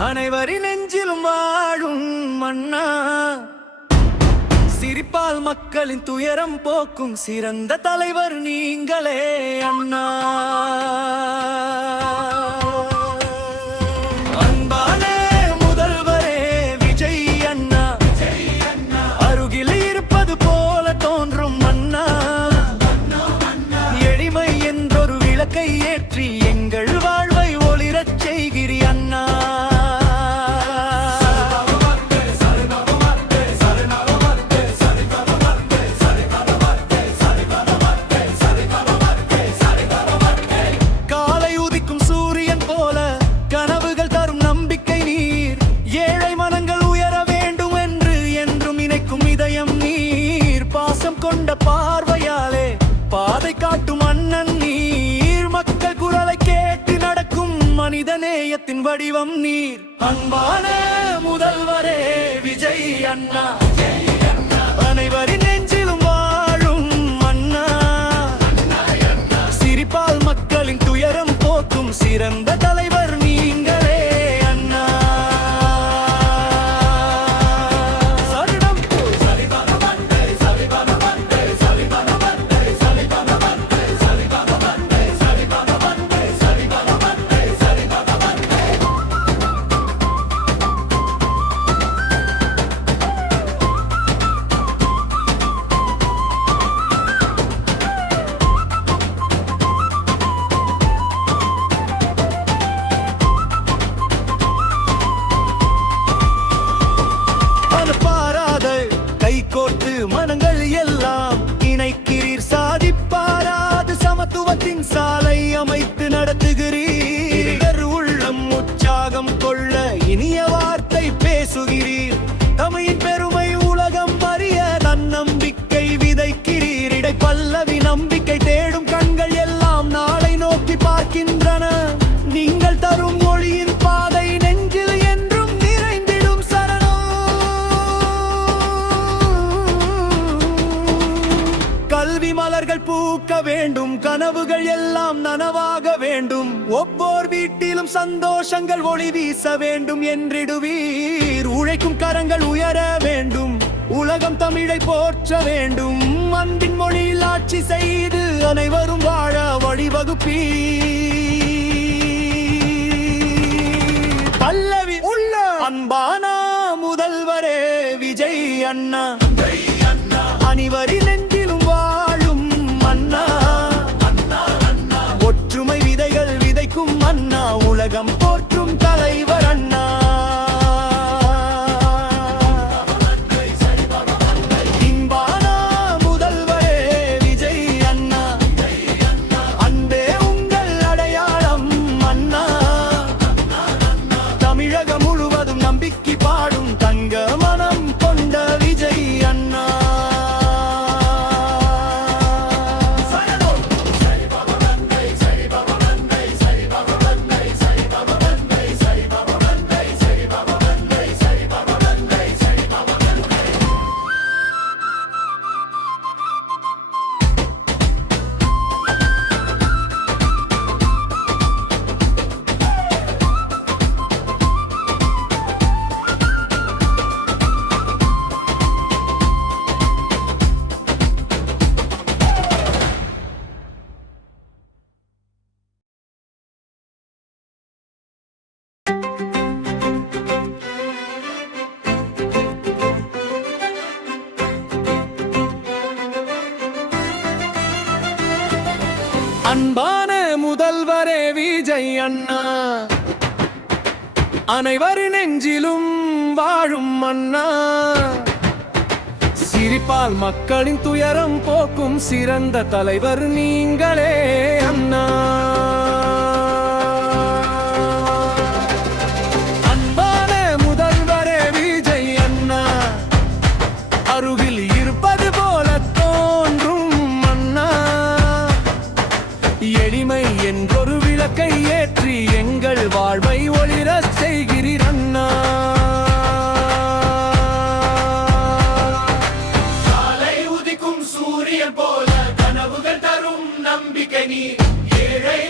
அனைவரின் நெஞ்சிலும் வாழும் மன்னா, சிரிப்பால் மக்களின் துயரம் போக்கும் சிறந்த தலைவர் நீங்களே அண்ணா. அன்பான முதல்வரே விஜய் அண்ணா, அருகில் இருப்பது போல தோன்றும் அண்ணா. எளிமை என்றொரு விளக்கை ஏற்றி எங்கள் வாழ்வை ஒளிரச் செய்கிறீ அண்ணா. கொண்ட பார்வையாலே பாதை காட்டும் அண்ணன் நீர், மக்கள் குரலை கேட்டு நடக்கும் மனிதநேயத்தின் வடிவம் நீர். அன்பான முதல்வரே விஜய் அண்ணா, அனைவரின் நெஞ்சிலும் வாழும் அண்ணா. சிரிப்பால் மக்களின் துயரம் போக்கும் சிறந்த தலைவர் நீங்களே அண்ணா. கோட்டு மனங்கள் எல்லாம் இணைக்கிறீர், சாதிப்பாராது சமத்துவத்தின் சாலை அமைத்து நடத்துகிறீர். உள்ளம் உற்சாகம் கொள்ள இனிய வார்த்தை பேசுகிறீர், தமிழின் பெருமை உலகம் அறிய தன்னம்பிக்கை விதைக்கிறீர். இடை பல்லவி நம்பிக்கை தேடும் கண்கள் எல்லாம் நாளை நோக்கி பார்க்கின்றன, நீங்கள் தரும் மொழியின் பாதை நெஞ்சில் என்றும் நிறைந்திடும் சரணம். கல்வி மலர்கள் பூக்க வேண்டும், கனவுகள் எல்லாம் நனவாக வேண்டும், ஒவ்வொரு வீட்டிலும் சந்தோஷங்கள் ஒளி வீச வேண்டும் என்றிடுவீர். உழைக்கும் கரங்கள் உயர வேண்டும், உலகம் தமிழை போற்ற வேண்டும், அன்பின் மொழியில் ஆட்சி செய்து அனைவரும் வாழ வழிவகுப்பீர். பல்லவி உள்ள அன்பான முதல்வரே விஜய் அண்ணா, அனைவரின் நெஞ்சிலும் வாழும் அண்ணா. ஒற்றுமை விதைகள் விதைக்கும் அண்ணா, உலகம் போற்றும் தலைவர் அண்ணா. இன்பான முதல்வரே விஜய் அண்ணா, அன்பே உங்கள் அடையாளம் அண்ணா. தமிழகம் முழுவதும் நம்பிக்கை பாடும் தங்க மனம் கொண்ட விஜய் அண்ணா. அன்பான முதல்வரே விஜய் அண்ணா, அனைவரின் நெஞ்சிலும் வாழும் அண்ணா. சிரிப்பால் மக்களின் துயரம் போக்கும் சிறந்த தலைவர் நீங்களே அண்ணா. அன்பான முதல்வரே விஜய் அண்ணா, அருகில் இருப்பது போல தோன்றும் அண்ணா. எளிமை என்றொரு விளக்கை ஏற்றி எங்கள் வாழ்வை ஒளிரச் செய்கிறீர் அண்ணா. காலை உதிக்கும் சூரியன் போல கனவுகள் தரும் நம்பிக்கை நீ, ஏழை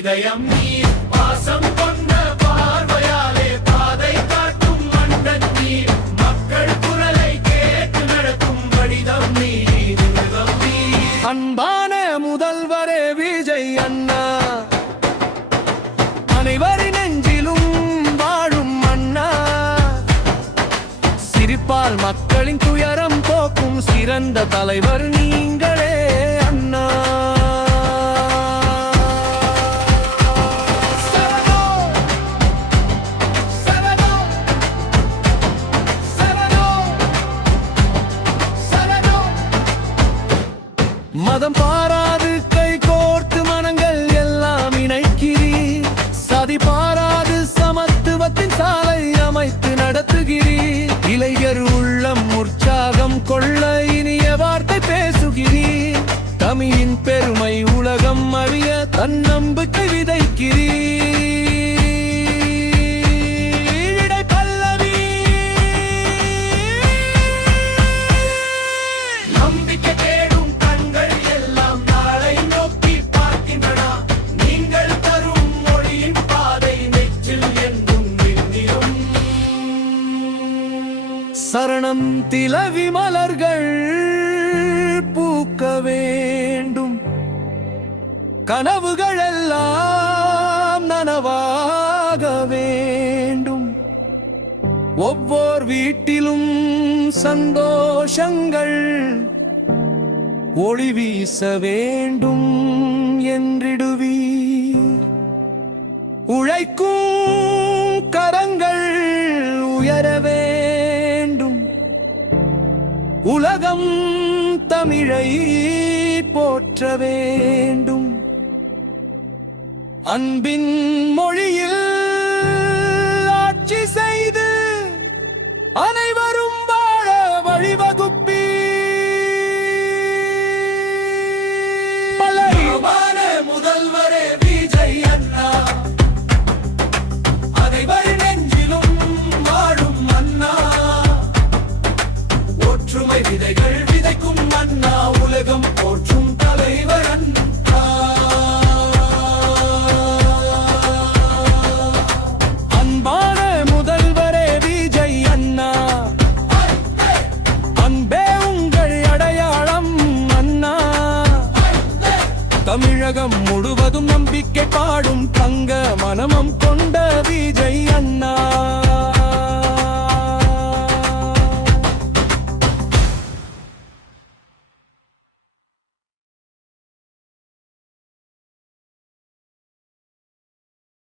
இதயம் நீர் பாசம் கொண்ட பார்வையாலே பாதை காட்டும் மண்டன் நீர் மக்கள் குரலை கேட்டு நடக்கும் வடிதம் நீர் அன்பான முதல்வரே விஜய் அண்ணா அனைவரின் நெஞ்சிலும் வாழும் அண்ணா சிரிப்பால் மக்களின் துயரம் போக்கும் சிறந்த தலைவர் நீங்களே அண்ணா மதம் பாராது கை கோர்த்து மனங்கள் எல்லாம் இணைக்கிறீர் சதி பாராது சமத்துவத்தின் சாலை அமைத்து நடத்துகிறீர் இளைஞர் உள்ளம் உற்சாகம் கொள்ள இனிய வார்த்தை பேசுகிறீர் தமிழின் பெருமை உலகம் அறிய தன்னம்பிக்கை விதைக்கிறீர் நம்பிக்கை தேடும் கண்கள் எல்லாம் நாளை நோக்கி பார்க்கின்றன நீங்கள் தரும் மொழியின் பாதை நெற்றில் என்றும் விண்ணிலும் சரணம் திலவி மலர்கள் பூக்க வேண்டும் கனவுகள் எல்லாம் நனவாக வேண்டும் ஒவ்வொரு வீட்டிலும் சந்தோஷங்கள் ஒளி வீச வேண்டும் என்றிடுவீர் உழைக்கும் கரங்கள் உயர வேண்டும் உலகம் தமிழை போற்ற வேண்டும் அன்பின் மொழியில் ஆட்சி செய்து அனைவரும் வாழ வழிவகுப்பீர் முதல்வரே விஜய் அண்ணா அனைவர் நெஞ்சிலும் வாழும் அண்ணா ஒற்றுமை விதைகள் விதைக்கும் அண்ணா உலகம் போற்றும் தலைவர் அண்ணா அன்பான முதல்வரே விஜய் அண்ணா அன்பே உங்கள் அடையாளம் அண்ணா தமிழகம் முழுவதும் நம்பிக்கை பாடும் தங்க மனமம் கொண்ட விஜய் அண்ணா